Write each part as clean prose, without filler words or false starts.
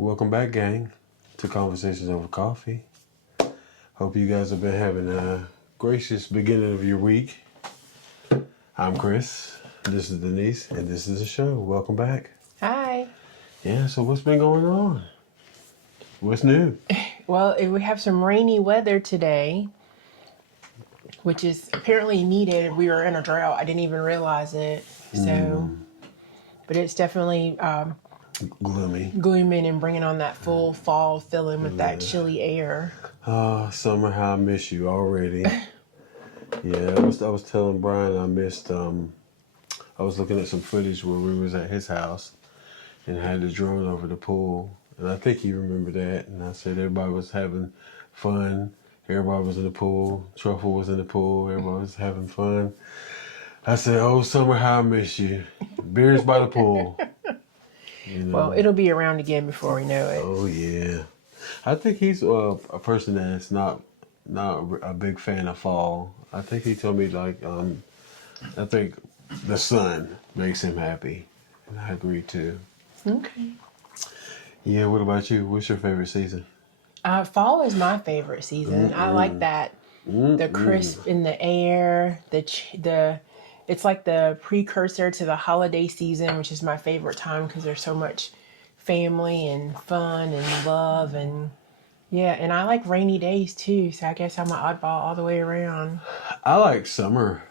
Welcome back, gang, to Conversations Over Coffee. Hope you guys have been having a gracious beginning of your week. I'm Chris, this is Denise, and this is the show. Welcome back. Hi. Yeah, so what's been going on? What's new? Well, we have some rainy weather today, which is apparently needed. We were in a drought. I didn't even realize it. But it's definitely glooming and bringing on that full fall feeling with that chilly air. Oh, summer, how I miss you already. Yeah, I was telling Brian I missed, I was looking at some footage where we was at his house and had the drone over the pool. And I think he remembered that. And I said everybody was having fun. Everybody was in the pool. Truffle was in the pool. Everybody was having fun. I said, oh, summer, how I miss you. Beers by the pool. You know? Well, it'll be around again before we know it. Oh, yeah. I think he's a person that's not a big fan of fall. I think he told me, I think the sun makes him happy. And I agree, too. Okay. Yeah, what about you? What's your favorite season? Fall is my favorite season. I like that. The crisp in the air, it's like the precursor to the holiday season, which is my favorite time because there's so much family and fun and love and I like rainy days too. So I guess I'm an oddball all the way around. I like summer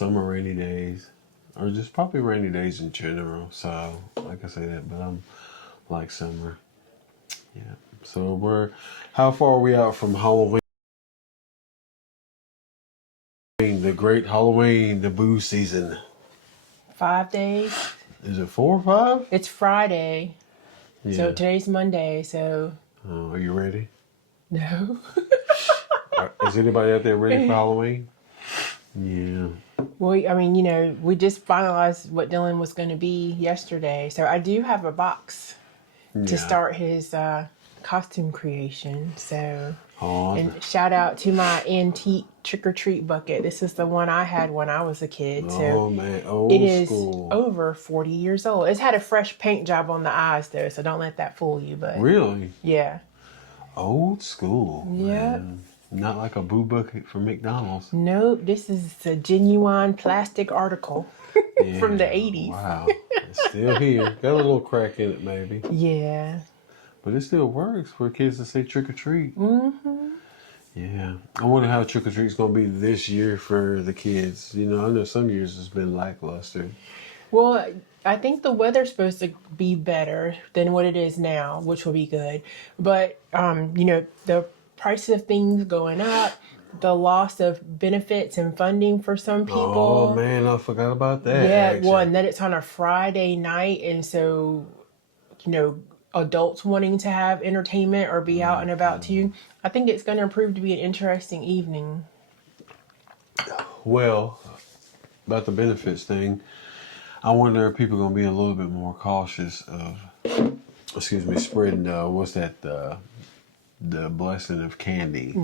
rainy days, or just probably rainy days in general. So like I say that, but I'm like summer. Yeah. So how far are we out from Halloween? The great Halloween, the boo season. 5 days. Is it 4 or 5? It's Friday. Yeah. So today's Monday, so. Are you ready? No. Is anybody out there ready for Halloween? Yeah. Well, I mean, we just finalized what Dylan was going to be yesterday. So I do have a box to start his costume creation. So, and shout out to my antique trick-or-treat bucket. This is the one I had when I was a kid. Oh, man. Old it is school. Over 40 years old. It's had a fresh paint job on the eyes, though, so don't let that fool you. But really? Yeah. Old school. Yep. Man. Not like a boo bucket from McDonald's. Nope. This is a genuine plastic article from the 80s. Wow. It's still here. Got a little crack in it, maybe. Yeah. But it still works for kids to say trick or treat. Mm-hmm. Yeah. I wonder how trick or treat's going to be this year for the kids. I know some years it's been lackluster. Well, I think the weather's supposed to be better than what it is now, which will be good. But, the price of things going up, the loss of benefits and funding for some people. Oh, man, I forgot about that. Yeah, well, and then it's on a Friday night. And so, adults wanting to have entertainment or be out and about too. I think it's going to prove to be an interesting evening. Well, about the benefits thing, I wonder if people are going to be a little bit more cautious of, spreading the blessing of candy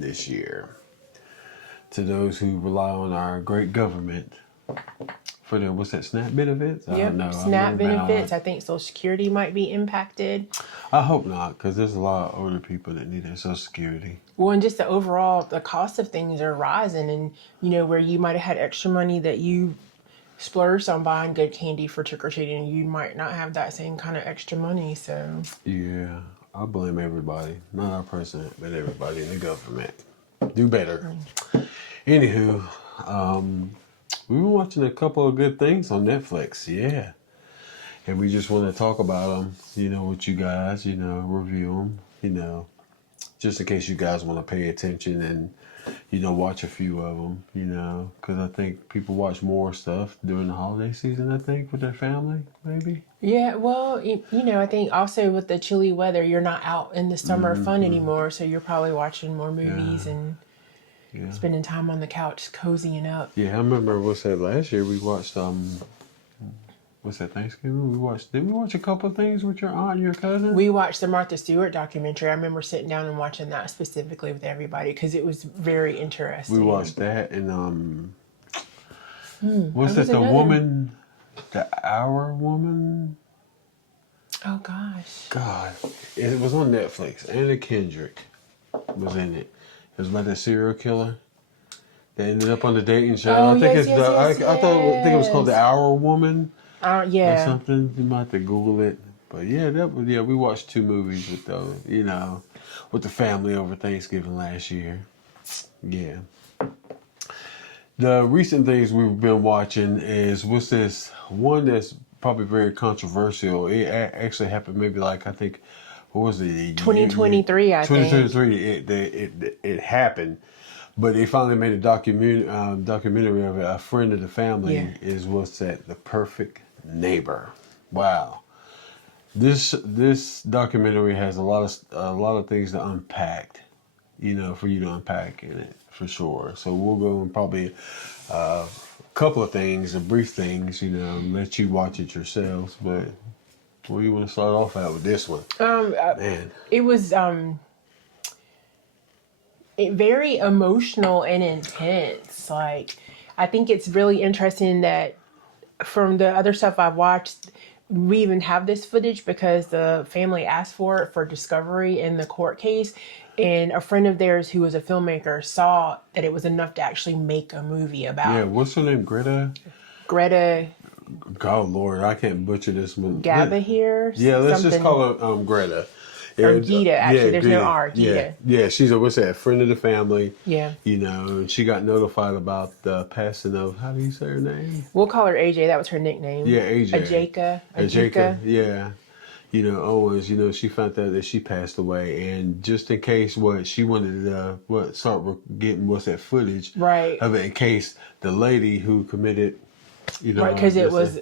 this year to those who rely on our great government for their, SNAP benefits? I don't know. SNAP benefits. I think Social Security might be impacted. I hope not, because there's a lot of older people that need their Social Security. Well, and just the cost of things are rising, and where you might have had extra money that you splurged on buying good candy for trick-or-treating, you might not have that same kind of extra money, so. Yeah, I blame everybody. Not our president, but everybody in the government. Do better. Anywho, we've been watching a couple of good things on Netflix, yeah. And we just want to talk about them, with you guys, review them, just in case you guys want to pay attention and, watch a few of them, because I think people watch more stuff during the holiday season, I think, with their family, maybe. Yeah, well, I think also with the chilly weather, you're not out in the summer fun anymore, so you're probably watching more movies and spending time on the couch cozying up. Yeah, I remember, last year we watched, Thanksgiving? Did we watch a couple of things with your aunt and your cousin? We watched the Martha Stewart documentary. I remember sitting down and watching that specifically with everybody because it was very interesting. We watched that and, was it the woman, the Our Woman? Oh gosh. God, it was on Netflix. Anna Kendrick was in it. It was about that serial killer that ended up on the dating show. Oh I think yes, it's the. yes, yes, I think it was called The yes. Hour Woman or Yeah. something. You might have to Google it. But yeah, we watched 2 movies with those. With the family over Thanksgiving last year. Yeah. The recent things we've been watching is what's this one that's probably very controversial. It actually happened maybe like I think what was it? 2023, I think. 2023. It happened, but they finally made a documentary of it. A friend of the family Yeah. is what's that? The Perfect Neighbor. Wow. This documentary has a lot of things to unpack. For you to unpack in it for sure. So we'll go and probably a couple of things, brief things, let you watch it yourselves. But what do you want to start off at with this one? Man. It was very emotional and intense. Like, I think it's really interesting that from the other stuff I've watched, we even have this footage because the family asked for it for discovery in the court case. And a friend of theirs who was a filmmaker saw that it was enough to actually make a movie Yeah, about what's her name? Greta? God, Lord, I can't butcher this one. Gabahir. Yeah, let's just Something. call her Greta. Or Yeah, Gita, actually. There's no Greta. R. Gita. Yeah, she's what's that? Friend of the family. Yeah. And she got notified about the passing of, how do you say her name? We'll call her AJ. That was her nickname. Yeah, AJ. Ajika. Yeah. Owens, she found out that she passed away, and just in case she wanted to start getting that footage Right. of it in case the lady who committed, Right, because it was,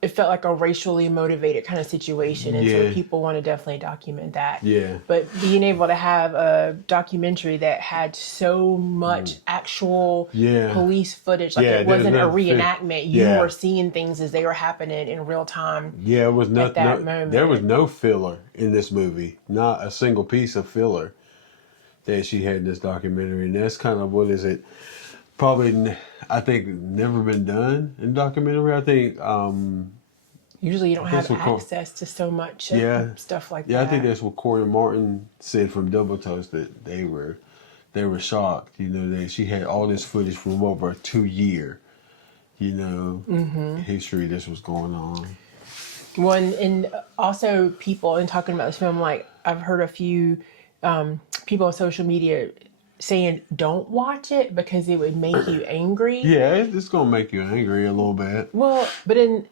it felt like a racially motivated kind of situation, and so people want to definitely document that. Yeah. But being able to have a documentary that had so much actual police footage, like it wasn't a reenactment. You were seeing things as they were happening in real time. Yeah, it was at that moment. There was no filler in this movie, not a single piece of filler that she had in this documentary, and that's kind of what is it? Probably, I think, never been done in documentary. I think. Usually, you don't have access to so much stuff like that. Yeah, I think that's what Corey Martin said from Double Toast, that they were shocked. That she had all this footage from over a 2-year, history this was going on. One, and also people, in talking about this film, like I've heard a few people on social media saying don't watch it because it would make you angry. Yeah, it's gonna make you angry a little bit. Well, but in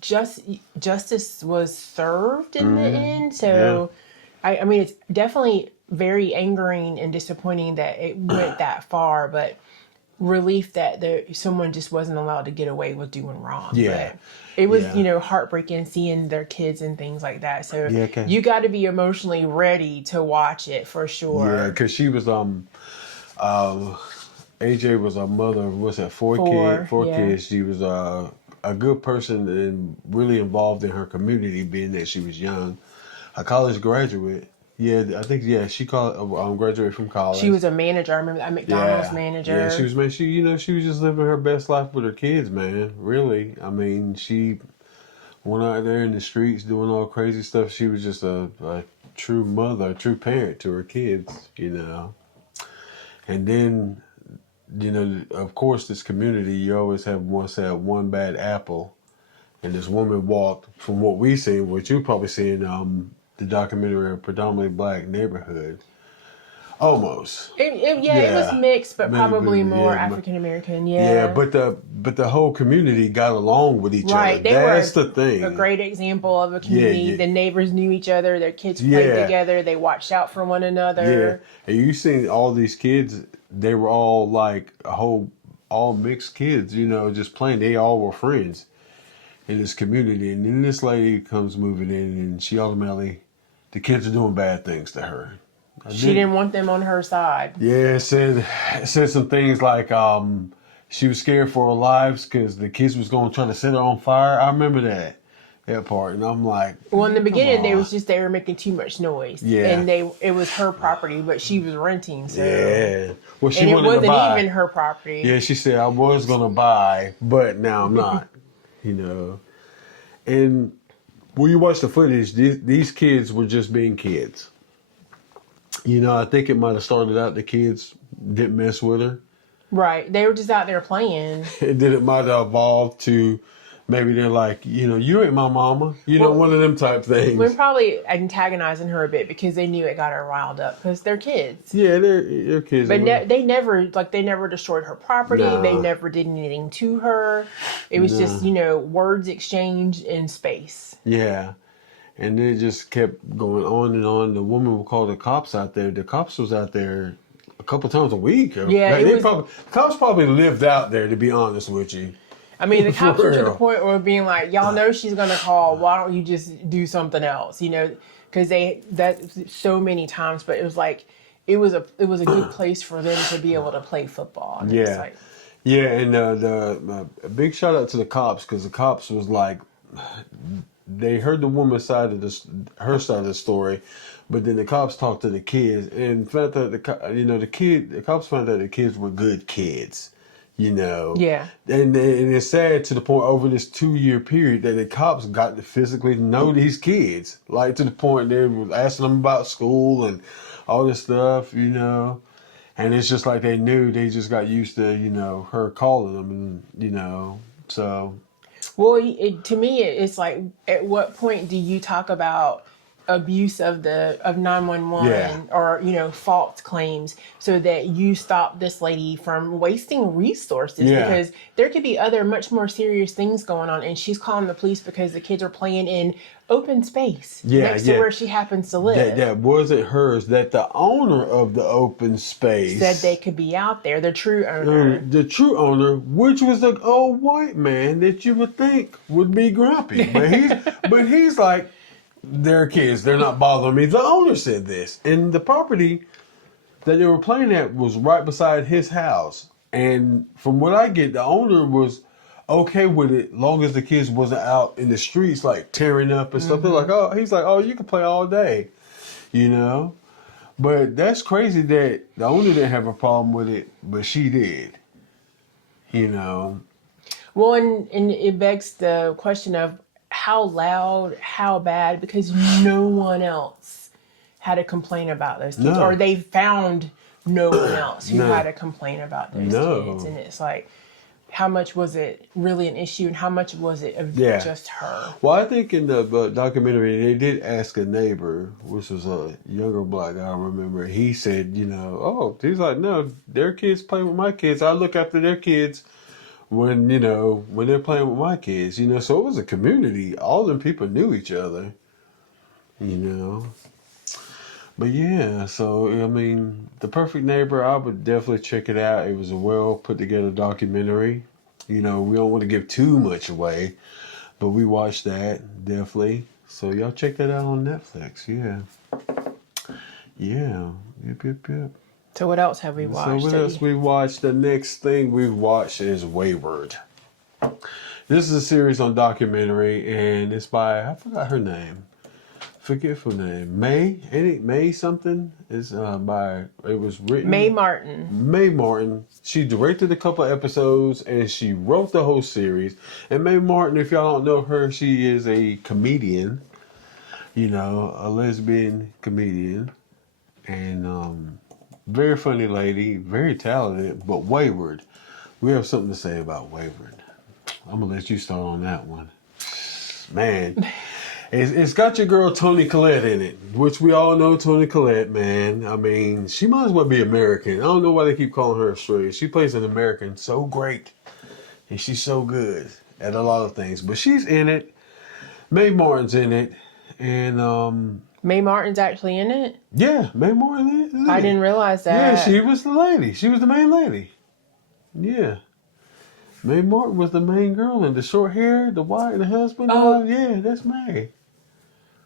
justice was served in the end, so I mean it's definitely very angering and disappointing that it went that far, but relief that someone just wasn't allowed to get away with doing wrong. Yeah. But it was, heartbreaking seeing their kids and things like that. So you got to be emotionally ready to watch it for sure. Yeah, because she was AJ was a mother of, what's that, four kids. She was a good person and really involved in her community, being that she was young. A college graduate. Yeah, I think, she graduated from college. She was a manager. I remember that, McDonald's manager. Yeah, she was, man, she was just living her best life with her kids, man. Really. I mean, she went out there in the streets doing all crazy stuff. She was just a true mother, a true parent to her kids, And then, of course, this community, you always have one bad apple. And this woman walked, from what we seen, what you probably seen, the documentary, a predominantly black neighborhood. Almost. It was mixed, but probably more African American. Yeah, but the whole community got along with each other. That's the thing. A great example of a community. Yeah. The neighbors knew each other. Their kids played together. They watched out for one another. Yeah, and you seen all these kids. They were all like all mixed kids. Just playing. They all were friends in this community. And then this lady comes moving in, and she automatically, the kids are doing bad things to her. She didn't want them on her side. Yeah, it said some things like she was scared for her lives because the kids was going to try to set her on fire. I remember that part, and I'm like, well, in the beginning, they were making too much noise. Yeah, and it was her property, but she was renting. So well, she and it wasn't buy. Even her property. Yeah, she said I was going to buy, but now I'm not. And when you watch the footage, these kids were just being kids. You know, I think it might have started out the kids didn't mess with her. Right. They were just out there playing. And then it might have evolved to maybe they're like, you know, you ain't my mama. You know, one of them type things. We're probably antagonizing her a bit because they knew it got her riled up because they're kids. Yeah, they're kids. But they never destroyed her property. Nah. They never did anything to her. It was just, you know, words exchanged in space. Yeah. And it just kept going on and on. The woman would call the cops out there. The cops was out there a couple times a week. Yeah, the cops probably lived out there, to be honest with you. I mean, the cops were to the point where being like, y'all know she's going to call. Why don't you just do something else? You know, because that so many times, but it was like, it was a good place for them to be able to play football. And yeah. like, yeah. And a big shout out to the cops, because the cops was like, they heard the woman's side of her side of the story, but then the cops talked to the kids and found out the cops found out the kids were good kids, you know. Yeah. And it's sad to the point over this 2-year period that the cops got to physically know these kids, like to the point they were asking them about school and all this stuff, you know. And it's just like they knew, they just got used to, you know, her calling them, and you know, so. Well, to me, it's like, at what point do you talk about abuse of 911 or, you know, false claims so that you stop this lady from wasting resources? Because there could be other much more serious things going on, and she's calling the police because the kids are playing in open space next to where she happens to live. That wasn't hers. That the owner of the open space said they could be out there. The true owner. The true owner, which was the old white man that you would think would be grumpy, but he's like, they're kids. They're not bothering me. The owner said this, and the property that they were playing at was right beside his house. And from what I get, the owner was okay with it, long as the kids wasn't out in the streets like tearing up and stuff. They're like, oh, he's like, oh, you can play all day, you know. But that's crazy that the owner didn't have a problem with it, but she did, you know. Well, and it begs the question of how loud, how bad, because no one else had a complaint about those kids, or they found no one else who had a complaint about those kids. And it's like, how much was it really an issue, and how much was it of just her? Well, I think in the documentary, they did ask a neighbor, which was a younger black guy, I remember. He said, you know, he's like, no, their kids play with my kids. I look after their kids when they're playing with my kids, you know. So it was a community. All them people knew each other, you know. But yeah, so I mean, The Perfect Neighbor, I would definitely check it out. It was a well put together documentary. You know, we don't want to give too much away, but we watched that, definitely. So y'all check that out on Netflix. Yeah. Yep. So what else have we watched? So what else we watched? The next thing we've watched is Wayward. This is a series on documentary, and it's by, I forgot her name. Forgetful name. May something is it was written. Mae Martin. Mae Martin. She directed a couple of episodes and she wrote the whole series. And Mae Martin, if y'all don't know her, she is a comedian. You know, a lesbian comedian. And very funny lady, very talented, but wayward. We have something to say about Wayward. I'm gonna let you start on that one. Man. It's got your girl Toni Collette in it, which we all know Toni Collette, man. I mean, she might as well be American. I don't know why they keep calling her Australian. She plays an American so great, and she's so good at a lot of things. But she's in it. Mae Martin's in it, and Mae Martin's actually in it? Yeah, Mae Martin is in it. I didn't realize that. Yeah, she was the lady. She was the main lady. Yeah. Mae Martin was the main girl, and the short hair, the white, the husband. Oh, yeah, that's Mae.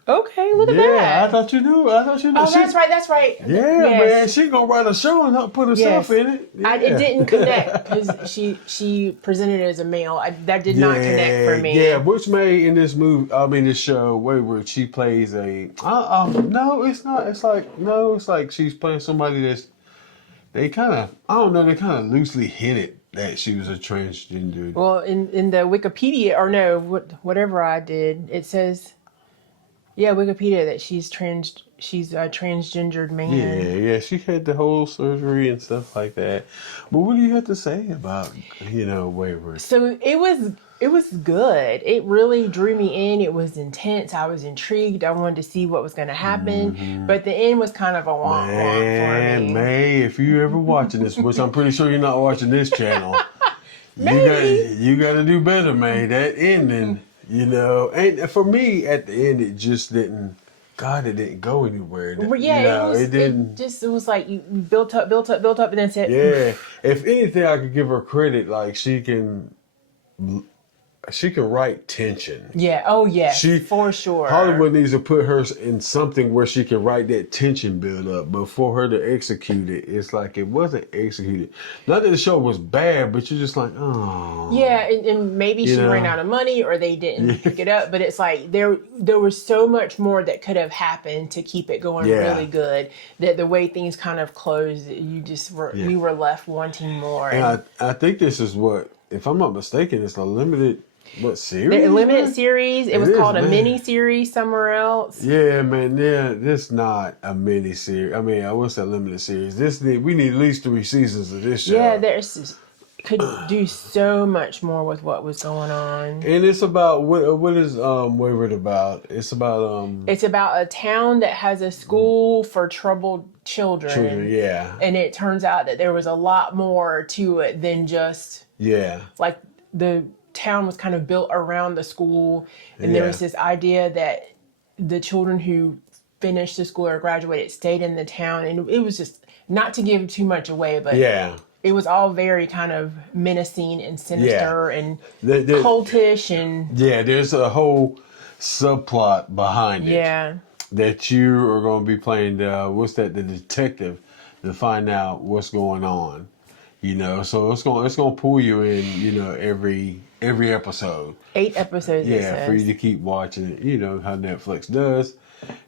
Okay, look at that. Yeah, I thought you knew. Oh, that's right. Yeah, yes. Man, she gonna write a show and not put herself in it. Yeah. It didn't connect because she presented it as a male. That did not connect for me. Yeah, which Mae in this movie, this show, Wayward, she plays a. No, it's not. It's like she's playing somebody that's. They kind of, I don't know. They kind of loosely hint it that she was a transgender. Well, in the Wikipedia, or no, whatever I did, it says, yeah, Wikipedia, that she's a transgendered man. Yeah, she had the whole surgery and stuff like that. But what do you have to say about, Wayward? So it was good. It really drew me in. It was intense. I was intrigued. I wanted to see what was going to happen. But the end was kind of a womp womp for me. May, if you ever watching this, which I'm pretty sure you're not watching this channel, Maybe. you got to do better, May. That ending, and for me at the end, it just didn't. God, it didn't go anywhere. Yeah, it didn't. It was like you built up, and then said, Yeah, if anything, I could give her credit. Like she can write tension. Yeah. Oh, yeah. For sure. Hollywood needs to put her in something where she can write that tension build up. But for her to execute it, it's like it wasn't executed. Not that the show was bad, but you're just like, oh. Yeah, and maybe she ran out of money or they didn't pick it up. But it's like there was so much more that could have happened to keep it going really good. That the way things kind of closed, we were left wanting more. And I think this is what, if I'm not mistaken, it's a limited. What series? The limited series. It was called a mini series somewhere else. Yeah, man. Yeah, this not a mini series. I mean, what's that limited series? We need at least 3 seasons of this show. Yeah, could do so much more with what was going on. And it's about what is Wayward about? It's about It's about a town that has a school for troubled children. Children, yeah. And it turns out that there was a lot more to it than just like the town was kind of built around the school, and there was this idea that the children who finished the school or graduated stayed in the town, and it was just, not to give too much away, but it was all very kind of menacing and sinister and cultish, and there's a whole subplot behind it that you are going to be playing the detective to find out what's going on. So it's gonna pull you in, every episode. 8 episodes. Yeah, for you to keep watching it. You know how Netflix does.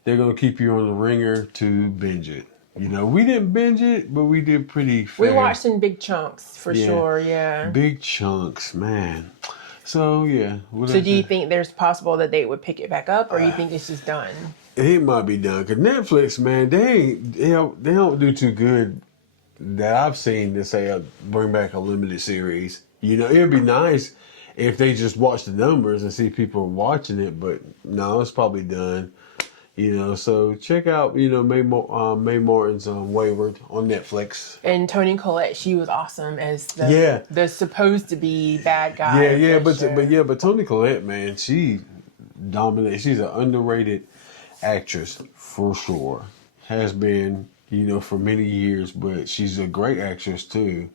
They're gonna keep you on the ringer to binge it. We didn't binge it, but we did pretty fair. We watched in big chunks for sure. Yeah. Big chunks, man. So yeah. So do you think there's possible that they would pick it back up, or you think it's just done? It might be done, cause Netflix, man, they don't do too good. That I've seen to say bring back a limited series. It'd be nice if they just watch the numbers and see people watching it, but no, it's probably done. So check out Mae Martin's Wayward on Netflix. And Toni Collette, she was awesome as the supposed to be bad guy. But Toni Collette, man, she dominates. She's an underrated actress for sure. Has been. For many years, but she's a great actress too.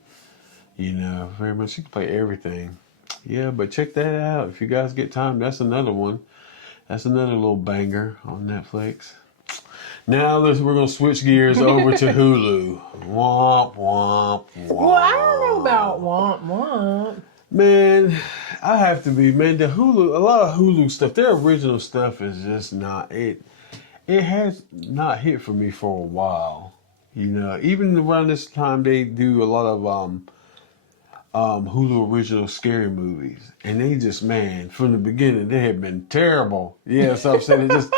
Very much. She can play everything. Yeah, but check that out. If you guys get time, that's another one. That's another little banger on Netflix. Now we're going to switch gears over to Hulu. Womp, womp, womp. Well, I don't know about womp, womp. Man, I have to be, man, a lot of Hulu stuff, their original stuff is just not it. It has not hit for me for a while. Even around this time, they do a lot of Hulu original scary movies. And they just, man, from the beginning, they have been terrible. Yeah, so I'm saying it's just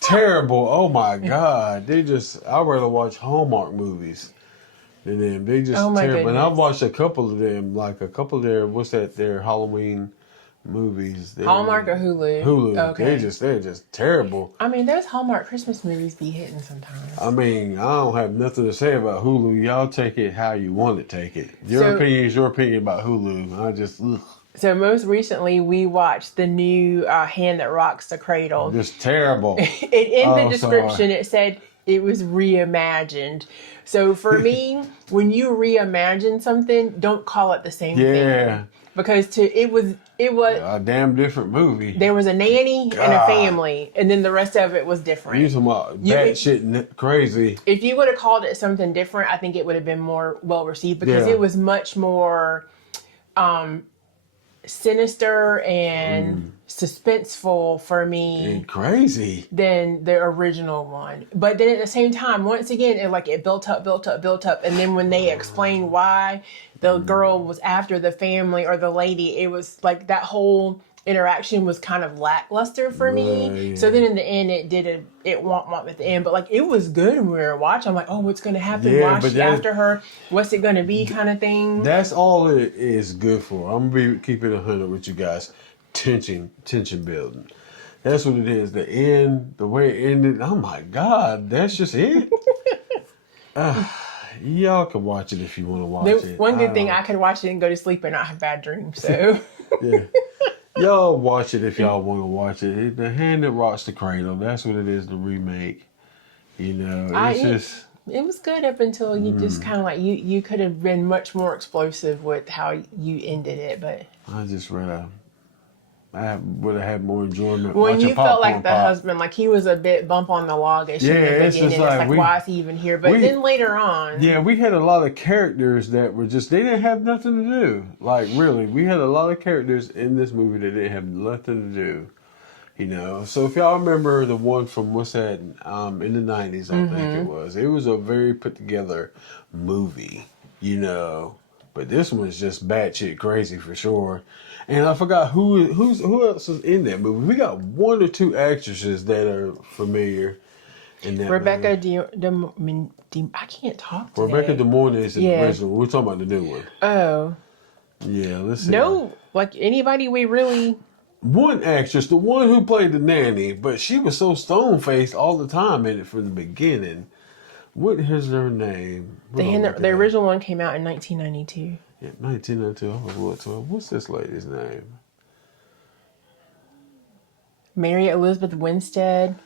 terrible. Oh, my God. I'd rather watch Hallmark movies than them. They just terrible. Goodness. And I've watched a couple of them, their Halloween movies. Hallmark or Hulu? Hulu. Okay. They're just terrible. I mean, those Hallmark Christmas movies be hitting sometimes. I mean, I don't have nothing to say about Hulu. Y'all take it how you want to take it. Your opinion is your opinion about Hulu. I just, ugh. So most recently, we watched the new Hand That Rocks the Cradle. Just terrible. In the description, it said it was reimagined. So for me, when you reimagine something, don't call it the same thing. Because it was a damn different movie. There was a nanny and a family, and then the rest of it was different. You talking about bad shit crazy. If you would have called it something different, I think it would have been more well received, because it was much more sinister and suspenseful for me And crazy. than the original one. But then at the same time, once again, it built up, and then when they explained why the girl was after the family or the lady, it was like that whole interaction was kind of lackluster for me. Right. So then in the end, it womp at the end, but like it was good when we were watching. I'm like, oh, what's going to happen? Yeah, Why is but she after her? What's it going to be? Kind of thing. That's all it is good for. I'm gonna be keeping 100 with you guys. Tension building. That's what it is. The end, the way it ended. Oh my God, that's just it. Y'all can watch it if you want to watch it. One good thing, I could watch it and go to sleep and not have bad dreams. So Yeah. Y'all watch it if y'all want to watch it. The Hand That Rocks the Cradle. That's what it is. The remake. You know, it's it was good up until you just kind of like you could have been much more explosive with how you ended it, but I just read I would have had more enjoyment when watching you felt like Popcorn the Pop. husband, like he was a bit bump on the log-ish in the it's beginning. just It's like, we- why is he even here? But then later on, Yeah, we had a lot of characters that were just, they didn't have nothing to do. Like, really, we had a lot of characters in this movie that didn't have nothing to do. You know, so if y'all remember the one from, what's that, in the 90s, I think it was a very put together movie, you know. But this one's just batshit crazy for sure. And I forgot who else was in that movie. We got one or two actresses that are familiar in that Rebecca movie. I can't talk today. Rebecca De Mornay is in the original. We're talking about the new one. Oh. Yeah, let's see. No, like anybody we really... One actress, the one who played the nanny, but she was so stone-faced all the time in it from the beginning. What is her name? The original one came out in 1992. Yeah, 1992. What's this lady's name? Mary Elizabeth Winstead.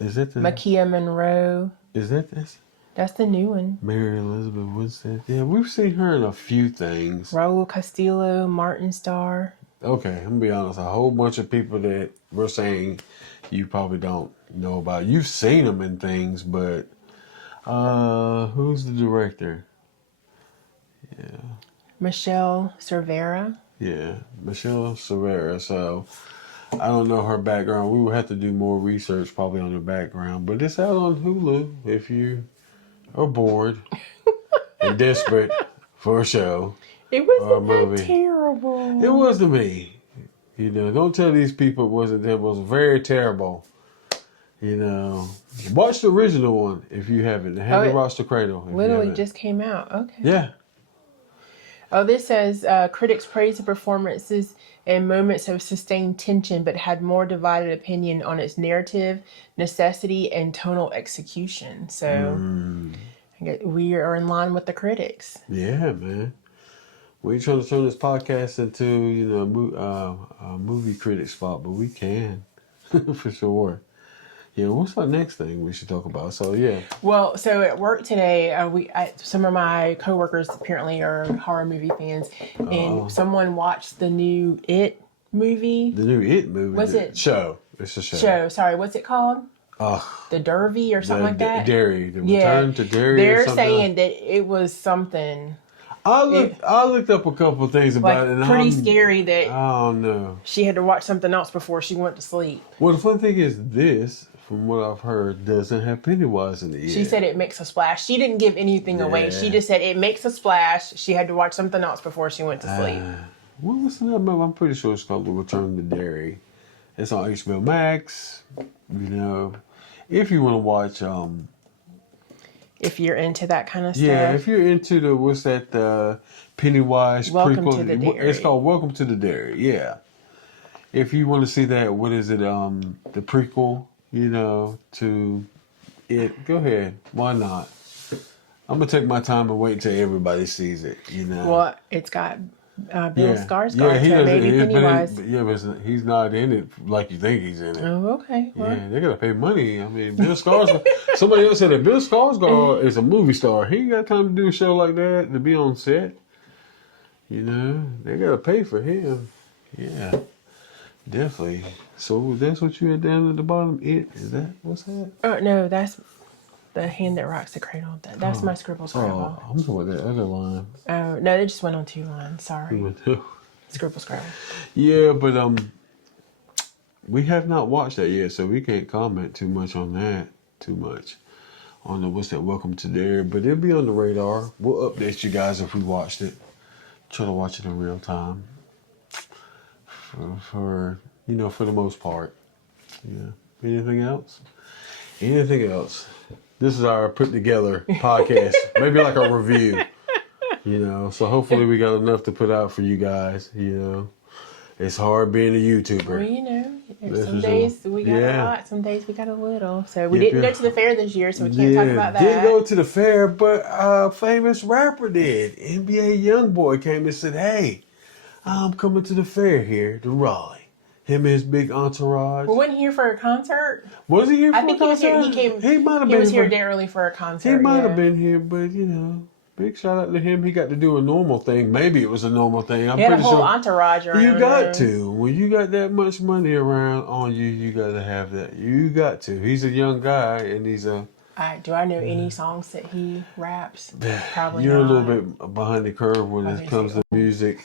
Is that the... Makia Monroe. Is that this? That's the new one. Mary Elizabeth Winstead. Yeah, we've seen her in a few things. Raul Castillo, Martin Starr. Okay, I'm gonna be honest. A whole bunch of people that we're saying you probably don't know about. You've seen them in things, but who's the director? Yeah. Michelle Cervera. Yeah, Michelle Cervera. So I don't know her background. We will have to do more research probably on her background. But it's out on Hulu if you are bored and desperate for a show. It wasn't that terrible. It was to me. You know, don't tell these people it wasn't terrible. It was very terrible. You know, watch the original one if you haven't. The Hand That Rocks the Cradle. Literally just came out. Okay. Yeah. Oh, this says critics praised the performances and moments of sustained tension, but had more divided opinion on its narrative, necessity, and tonal execution. So we are in line with the critics. Yeah, man. We ain't trying to turn this podcast into, you know, a movie critic spot, but we can, for sure. Yeah, what's our next thing we should talk about? So, yeah. Well, so at work today, some of my coworkers apparently are horror movie fans, and someone watched the new It movie. The new It movie? What's it? Show. It's a show. Sorry, what's it called? The Derby or something like that? Derry. The Return to Derry. They're saying that it was something... I looked up a couple of things about it. And pretty scary that I don't know. She had to watch something else before she went to sleep. Well, the fun thing is this, from what I've heard, doesn't have Pennywise in it yet. She said it makes a splash. She didn't give anything away. She just said it makes a splash. She had to watch something else before she went to sleep. What was that movie? I'm pretty sure it's called The Return to Derry. It's on HBO Max. You know, if you want to watch... if you're into that kind of stuff. Yeah, if you're into the, what's that, Pennywise Welcome prequel. to the Derry. It's called Welcome to the Derry, yeah. If you want to see that, what is it, the prequel, you know, to it, go ahead. Why not? I'm going to take my time and wait until everybody sees it, you know. Well, it's got Bill Skarsgård, he so doesn't, maybe Pennywise. but he's not in it like you think he's in it. Oh, okay. Well. Yeah, they got to pay money. I mean, Bill Skarsgård, somebody else said that Bill Skarsgård is a movie star. He ain't got time to do a show like that, to be on set. You know, they got to pay for him. Yeah, definitely. So that's what you had down at the bottom. Is that, what's that? Oh, no, that's The Hand That Rocks the Cradle. That's my scribble. Oh, I'm talking about that other line. Oh, no, they just went on 2 lines. Sorry. Scribble. Yeah, but we have not watched that yet, so we can't comment too much on that. Too much on the what's that? Welcome to Dare, but it'll be on the radar. We'll update you guys if we watched it. Try to watch it in real time. For for the most part. Yeah. Anything else? Anything else? This is our put together podcast. Maybe like a review. So hopefully we got enough to put out for you guys. It's hard being a YouTuber. Well, some days we got a lot, some days we got a little. So we didn't go to the fair this year, so we can't talk about that. Didn't go to the fair, but a famous rapper did. NBA YoungBoy came and said, "Hey, I'm coming to the fair here to Raleigh." Him and his big entourage. Well, wasn't he here for a concert? Was he here for a concert? I think he was here. He came. He might have been. He was here early for a concert. He might have been here, but big shout out to him. He got to do a normal thing. Maybe it was a normal thing. He had a whole entourage around. You got to. When you got that much money around on you, you got to have that. You got to. He's a young guy, and he's a. Do I know any songs that he raps? Probably You're not. a little bit behind the curve when it comes to music.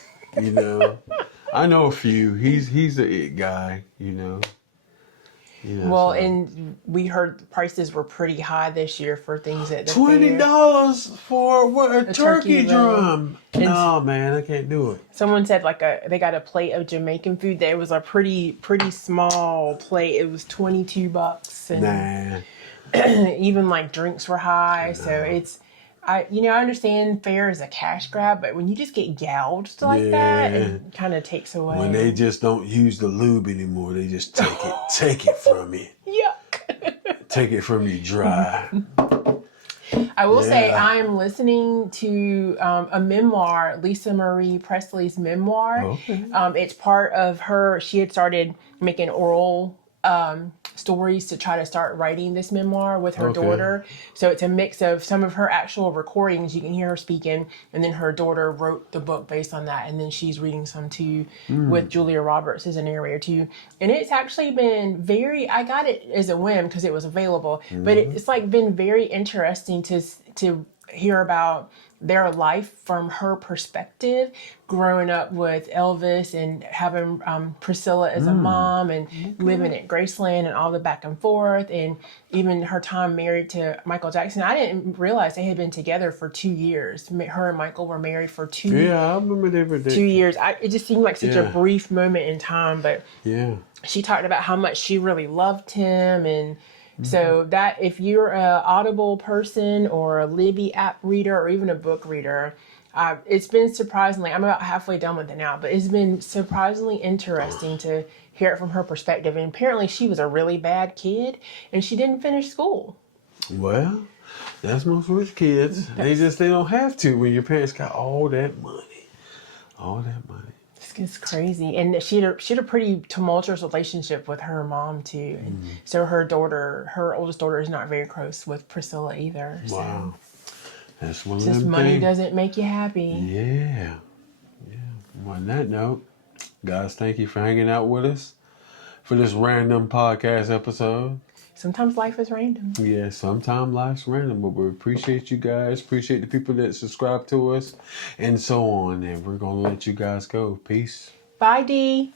I know a few. He's the it guy. Well, and we heard prices were pretty high this year for things at the $20 for what a turkey drum. No, man, I can't do it. Someone said they got a plate of Jamaican food. That was a pretty small plate. It was $22, and even like drinks were high. So it's. I understand fair is a cash grab, but when you just get gouged like that, it kind of takes away. When they just don't use the lube anymore, they just take it from you. Yuck. Take it from you dry. I will say I'm listening to a memoir, Lisa Marie Presley's memoir. Okay. It's part of her. She had started making oral stories to try to start writing this memoir with her daughter. So it's a mix of some of her actual recordings. You can hear her speaking, and then her daughter wrote the book based on that. And then she's reading some too with Julia Roberts as a narrator too. And it's actually been I got it as a whim because it was available, but it's like been very interesting to hear about their life from her perspective, growing up with Elvis and having Priscilla as a mom and living at Graceland and all the back and forth, and even her time married to Michael Jackson. I didn't realize they had been together for 2 years. Her and Michael were married for 2 years. Yeah, I remember they were 2 years. It just seemed like such a brief moment in time, but she talked about how much she really loved him. And so that if you're a Audible person or a Libby app reader or even a book reader, it's been surprisingly, I'm about halfway done with it now, but it's been surprisingly interesting to hear it from her perspective. And apparently she was a really bad kid and she didn't finish school. Well, that's most rich kids. They don't have to when your parents got all that money. All that money. It's crazy. And she had a pretty tumultuous relationship with her mom too. And so her oldest daughter is not very close with Priscilla either. So. Wow. That's one of Just them money things. doesn't make you happy. Yeah. Well, on that note, guys, thank you for hanging out with us for this random podcast episode. Sometimes life is random. Yeah, sometimes life's random, but we appreciate you guys. Appreciate the people that subscribe to us and so on. And we're going to let you guys go. Peace. Bye, Dee.